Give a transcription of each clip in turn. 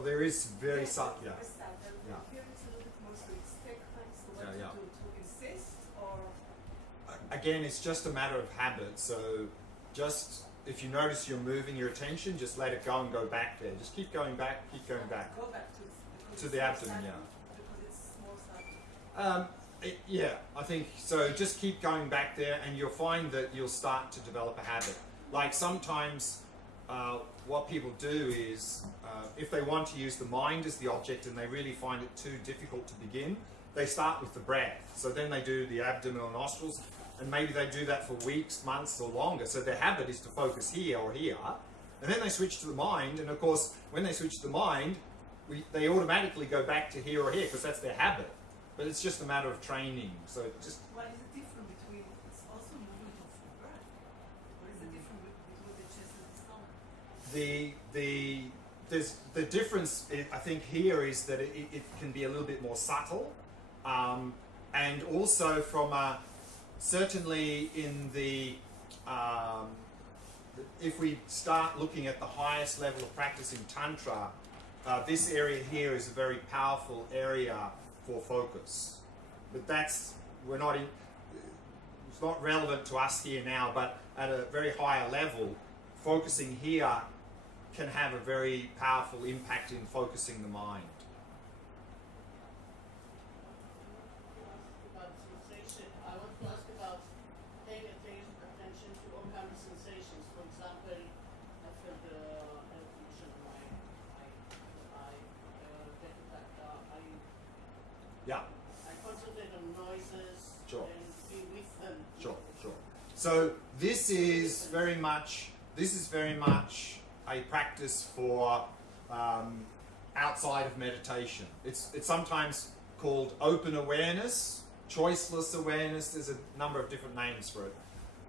Well, there is very subtle. Yeah. Yeah. Here it's a little bit more, so it's technical. So what Yeah, to do? To insist or? Again, it's just a matter of habit. So just if you notice you're moving your attention, just let it go and go back there. Just keep going back, keep going back. Go back to the abdomen, subtle, yeah. Because it's more subtle. Yeah, I think so. Just keep going back there, and you'll find that you'll start to develop a habit. Like sometimes, what people do is, if they want to use the mind as the object and they really find it too difficult to begin, they start with the breath. So then they do the abdominal nostrils, and maybe they do that for weeks, months, or longer. So their habit is to focus here or here, and then they switch to the mind. And of course, when they switch to the mind, they automatically go back to here or here because that's their habit. But it's just a matter of training. So just. What is the difference between? It's also movement of the breath. What is the difference between the chest and the stomach? The difference, I think, here is that it can be a little bit more subtle, and also from certainly in the if we start looking at the highest level of practice in Tantra, this area here is a very powerful area for focus. But it's not relevant to us here now, but at a very higher level, focusing here can have a very powerful impact in focusing the mind. About sensation, I want to ask about paying attention to all kinds of sensations. For example, I feel the air pollution in my eye, Yeah. I concentrate on noises Sure. and be with them. Sure. So this is very much a practice for outside of meditation. It's sometimes called open awareness, choiceless awareness. There's a number of different names for it.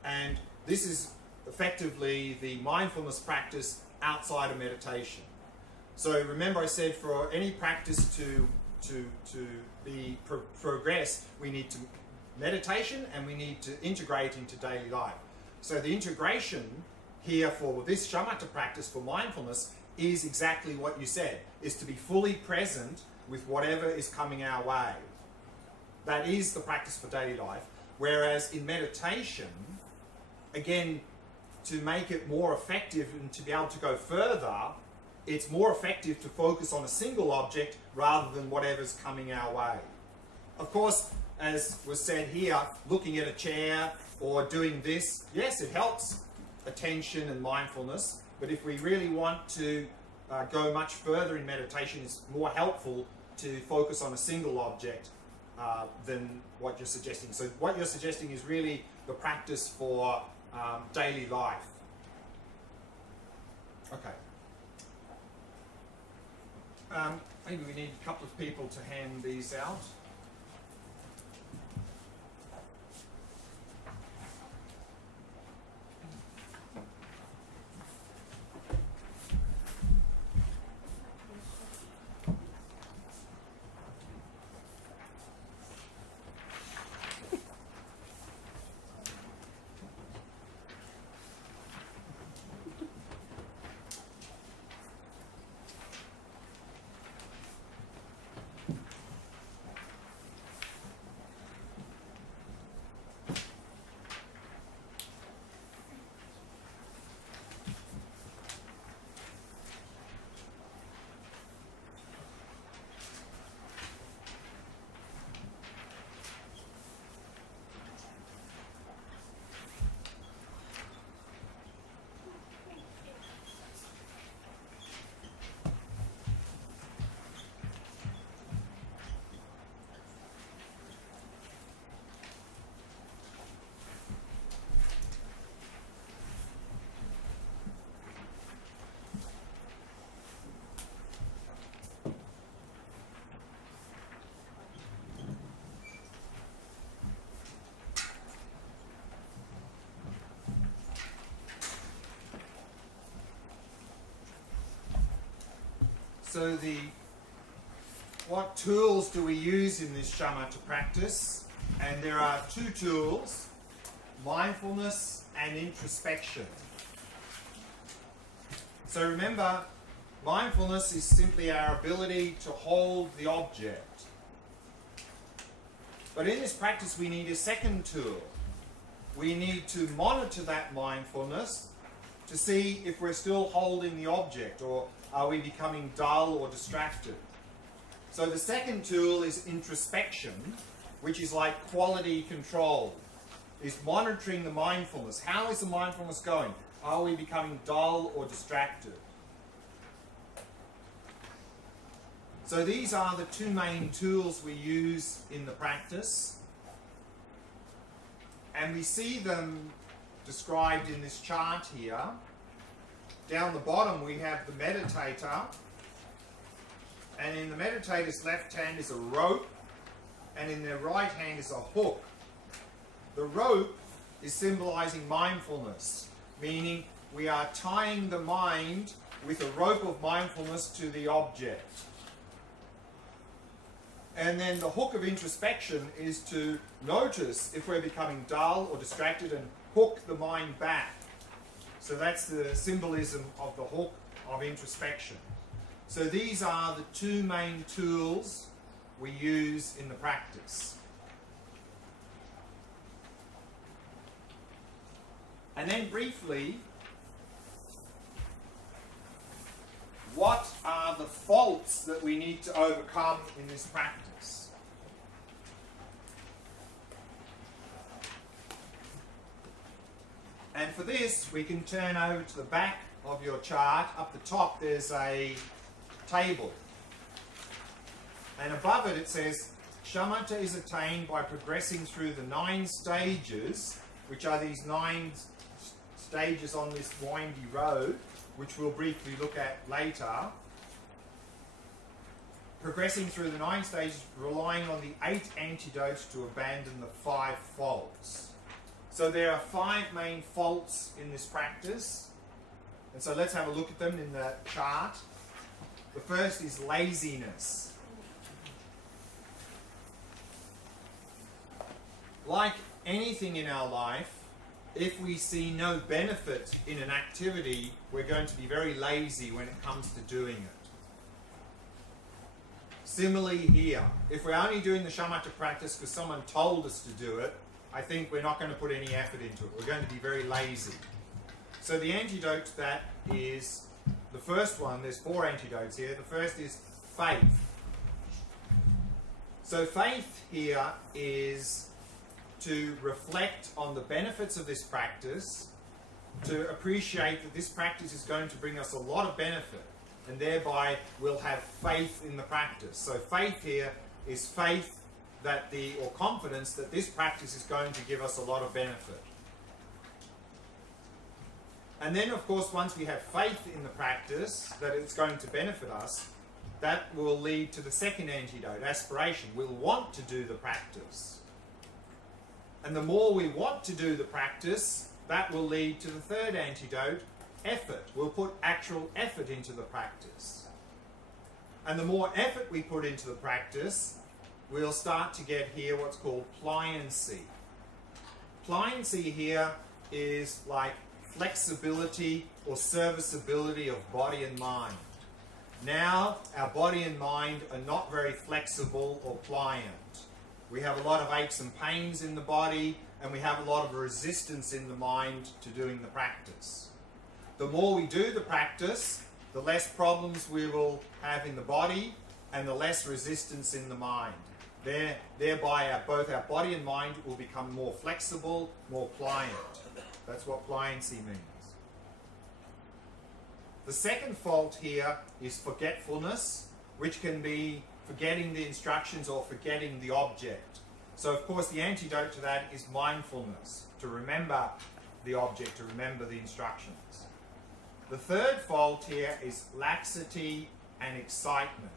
And this is effectively the mindfulness practice outside of meditation. So remember I said for any practice to progress, we need to meditation and we need to integrate into daily life. So the integration here for this shamatha practice for mindfulness is exactly what you said, is to be fully present with whatever is coming our way. That is the practice for daily life. Whereas in meditation, again, to make it more effective and to be able to go further, it's more effective to focus on a single object rather than whatever's coming our way. Of course, as was said here, looking at a chair or doing this, yes, it helps attention and mindfulness, but if we really want to go much further in meditation, it's more helpful to focus on a single object than what you're suggesting. So what you're suggesting is really the practice for daily life. Okay. Maybe we need a couple of people to hand these out. So what tools do we use in this shamatha practice? And there are two tools, mindfulness and introspection. So remember, Mindfulness is simply our ability to hold the object. But in this practice we need a second tool. We need to monitor that mindfulness to see if we're still holding the object, or are we becoming dull or distracted. So the second tool is introspection, which is like quality control, is monitoring the mindfulness. How is the mindfulness going? Are we becoming dull or distracted? So these are the two main tools we use in the practice. And we see them described in this chart here. Down the bottom we have the meditator, and in the meditator's left hand is a rope, and in their right hand is a hook. The rope is symbolizing mindfulness, meaning we are tying the mind with a rope of mindfulness to the object. And then the hook of introspection is to notice if we're becoming dull or distracted and hook the mind back. So that's the symbolism of the hook of introspection. So these are the two main tools we use in the practice. And then briefly, what are the faults that we need to overcome in this practice? And for this, we can turn over to the back of your chart. Up the top, there's a table. And above it, it says, shamatha is attained by progressing through the 9 stages, which are these 9 stages on this windy road, which we'll briefly look at later. Progressing through the 9 stages, relying on the 8 antidotes to abandon the 5 faults. So there are 5 main faults in this practice. And so let's have a look at them in the chart. The first is laziness. Like anything in our life, if we see no benefit in an activity, we're going to be very lazy when it comes to doing it. Similarly here, if we're only doing the shamatha practice because someone told us to do it, I think we're not going to put any effort into it. We're going to be very lazy. So the antidote to that is, the first one, there's 4 antidotes here. The first is faith. So faith here is to reflect on the benefits of this practice, to appreciate that this practice is going to bring us a lot of benefit, and thereby we'll have faith in the practice. So faith here is faith that or confidence that this practice is going to give us a lot of benefit. And then, of course, once we have faith in the practice that it's going to benefit us, that will lead to the second antidote, aspiration. We'll want to do the practice. And the more we want to do the practice, that will lead to the third antidote, effort. We'll put actual effort into the practice. And the more effort we put into the practice, we'll start to get here what's called pliancy. Pliancy here is like flexibility or serviceability of body and mind. Now, our body and mind are not very flexible or pliant. We have a lot of aches and pains in the body, and we have a lot of resistance in the mind to doing the practice. The more we do the practice, the less problems we will have in the body, and the less resistance in the mind. Thereby, both our body and mind will become more flexible, more pliant. That's what pliancy means. The second fault here is forgetfulness, which can be forgetting the instructions or forgetting the object. So, of course, the antidote to that is mindfulness, to remember the object, to remember the instructions. The third fault here is laxity and excitement.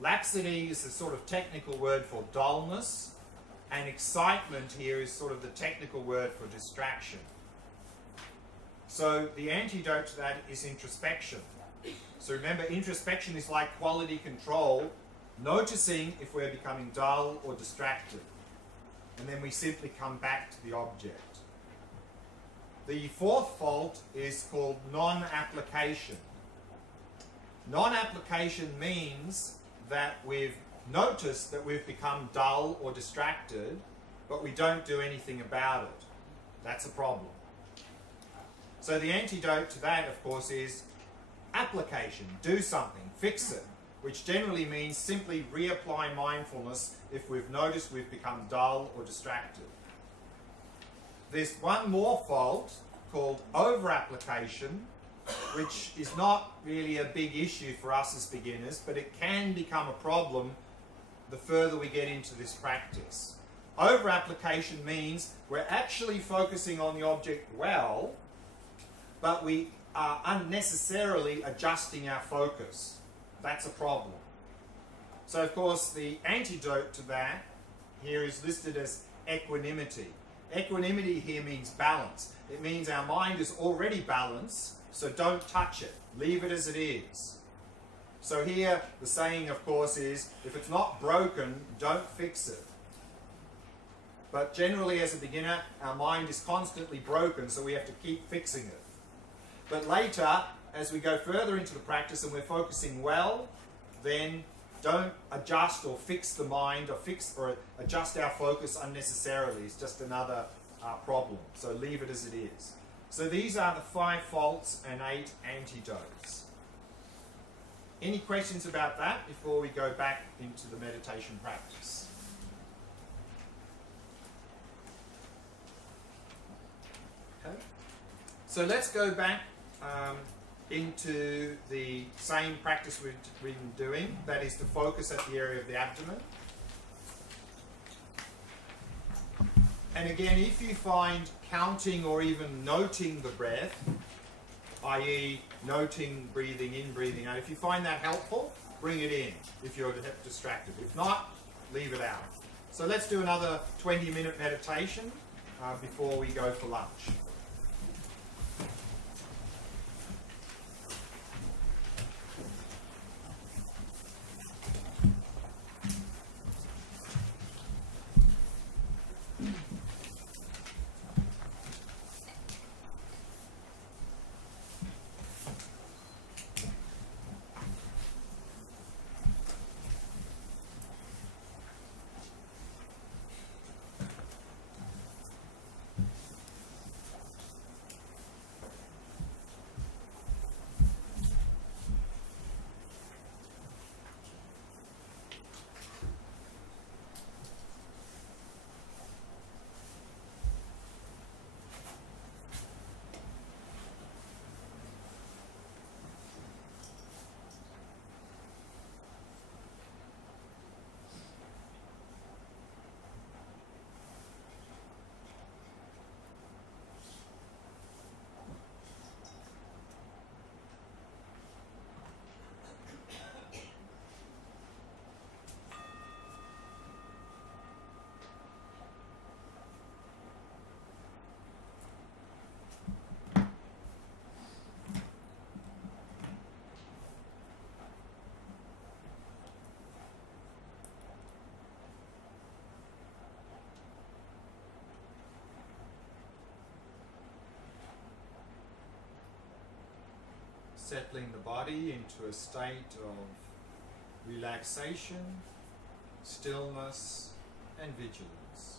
Laxity is the sort of technical word for dullness, and excitement here is sort of the technical word for distraction. So the antidote to that is introspection. So remember, introspection is like quality control, noticing if we're becoming dull or distracted. And then we simply come back to the object. The fourth fault is called non-application. Non-application means that we've noticed that we've become dull or distracted, but we don't do anything about it. That's a problem. So the antidote to that, of course, is application. Do something, fix it, which generally means simply reapply mindfulness if we've noticed we've become dull or distracted. There's one more fault called over-application, which is not really a big issue for us as beginners, but it can become a problem the further we get into this practice. Over-application means we're actually focusing on the object well, but we are unnecessarily adjusting our focus. That's a problem. So, of course, the antidote to that here is listed as equanimity. Equanimity here means balance. It means our mind is already balanced, so don't touch it. Leave it as it is. So here, the saying, of course, is, if it's not broken, don't fix it. But generally, as a beginner, our mind is constantly broken, so we have to keep fixing it. But later, as we go further into the practice and we're focusing well, then don't adjust or fix the mind or adjust our focus unnecessarily. It's just another problem. So leave it as it is. So these are the 5 faults and 8 antidotes. Any questions about that before we go back into the meditation practice? Okay. So let's go back into the same practice we've been doing, that is to focus at the area of the abdomen. And again, if you find counting or even noting the breath, i.e. noting breathing in, breathing out, if you find that helpful, bring it in if you're distracted. If not, leave it out. So let's do another 20-minute meditation before we go for lunch. Settling the body into a state of relaxation, stillness, and vigilance.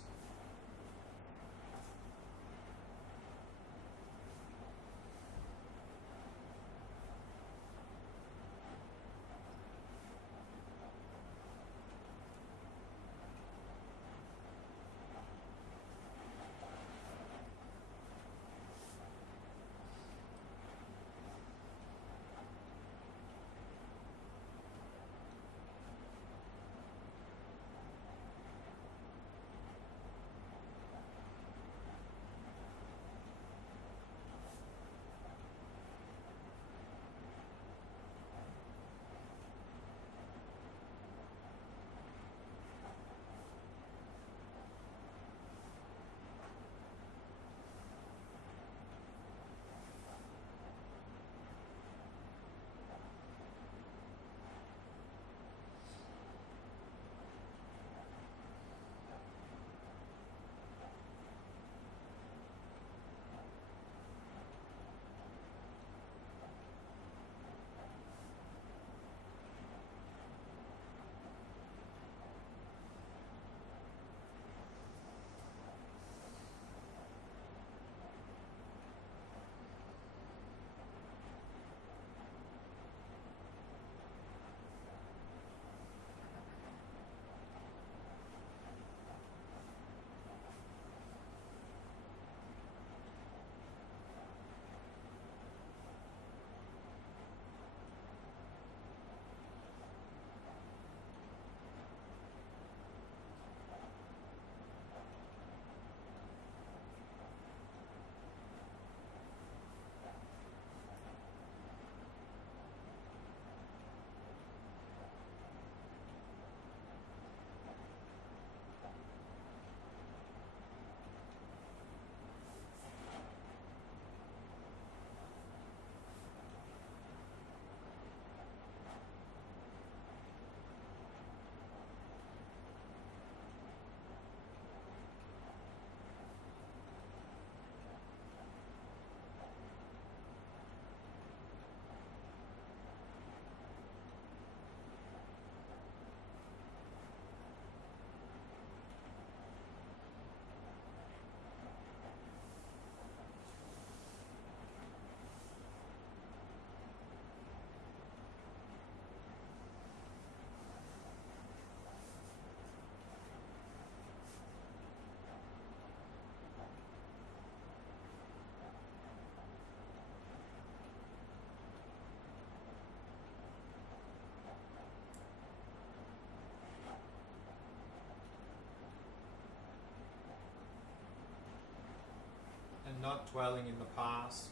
not dwelling in the past,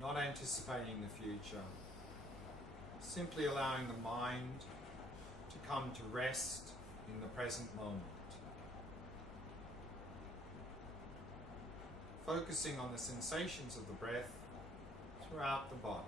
not anticipating the future. Simply allowing the mind to come to rest in the present moment. Focusing on the sensations of the breath throughout the body.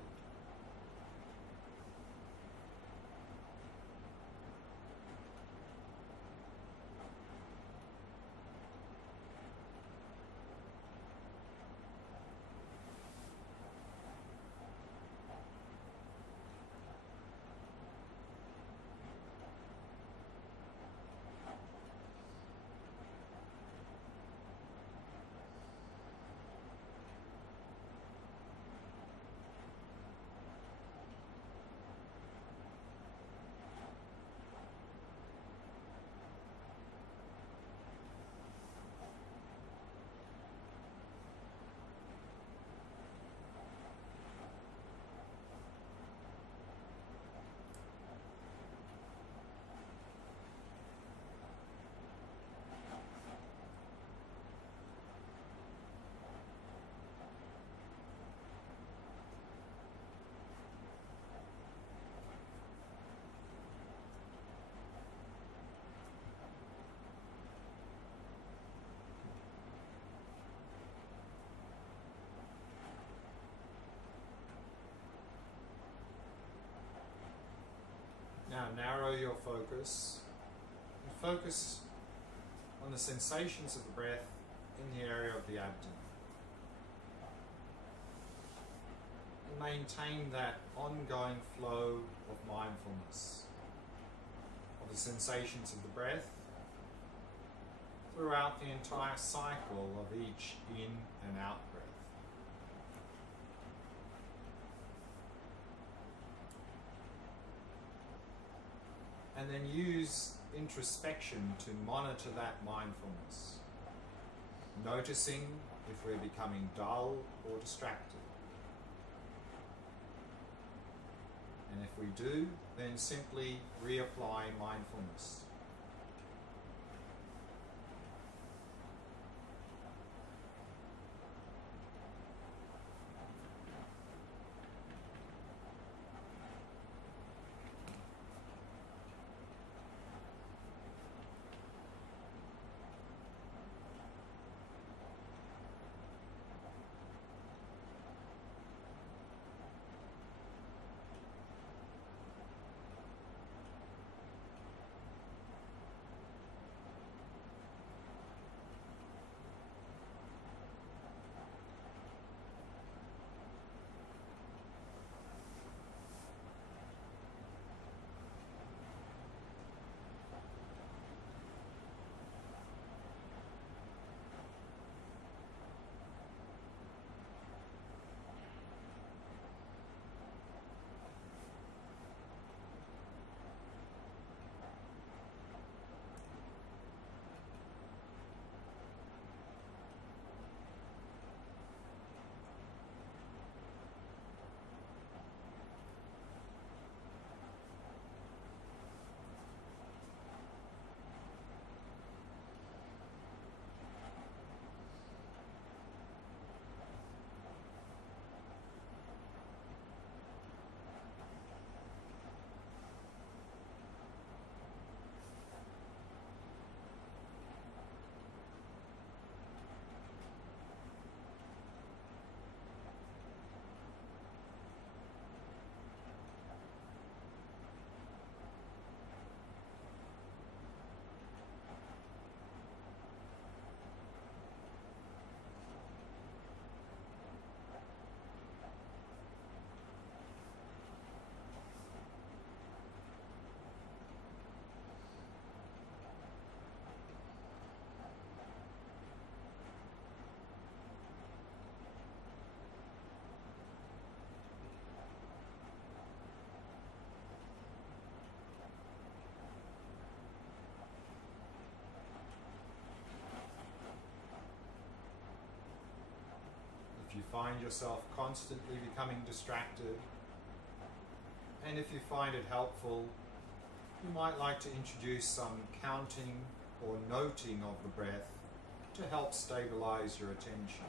Now narrow your focus and focus on the sensations of the breath in the area of the abdomen. And maintain that ongoing flow of mindfulness, of the sensations of the breath throughout the entire cycle of each in and out breath. And then use introspection to monitor that mindfulness, noticing if we're becoming dull or distracted. And if we do, then simply reapply mindfulness. If you find yourself constantly becoming distracted, and if you find it helpful, you might like to introduce some counting or noting of the breath to help stabilize your attention.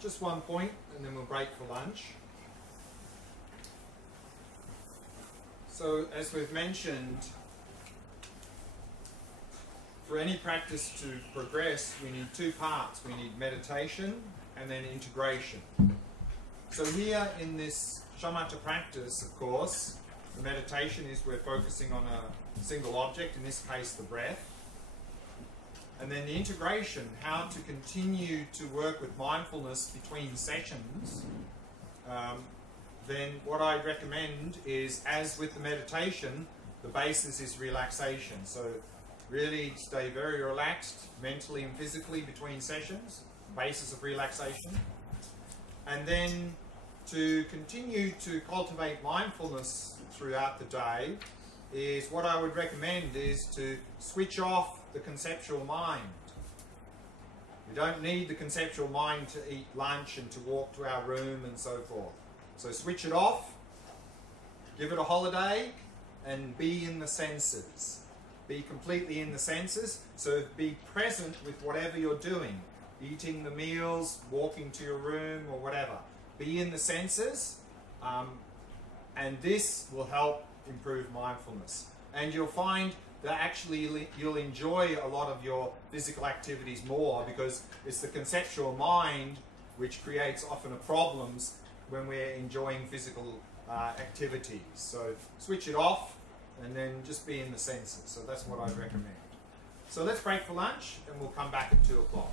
just one point and then we'll break for lunch. So as we've mentioned, for any practice to progress, we need two parts. We need meditation and then integration. So here in this shamatha practice, of course, the meditation is we're focusing on a single object, in this case the breath. And then the integration, how to continue to work with mindfulness between sessions, then what I recommend is, as with the meditation, the basis is relaxation. So really stay very relaxed mentally and physically between sessions, basis of relaxation. And then to continue to cultivate mindfulness throughout the day is what I would recommend is to switch off the conceptual mind. We don't need the conceptual mind to eat lunch and to walk to our room and so forth. So switch it off, give it a holiday, and be in the senses. Be completely in the senses, so be present with whatever you're doing. Eating the meals, walking to your room, or whatever. Be in the senses, and this will help improve mindfulness. And you'll find that actually you'll enjoy a lot of your physical activities more, because it's the conceptual mind which creates often problems when we're enjoying physical activities. So switch it off and then just be in the senses. So that's what I'd recommend. So let's break for lunch and we'll come back at 2 o'clock.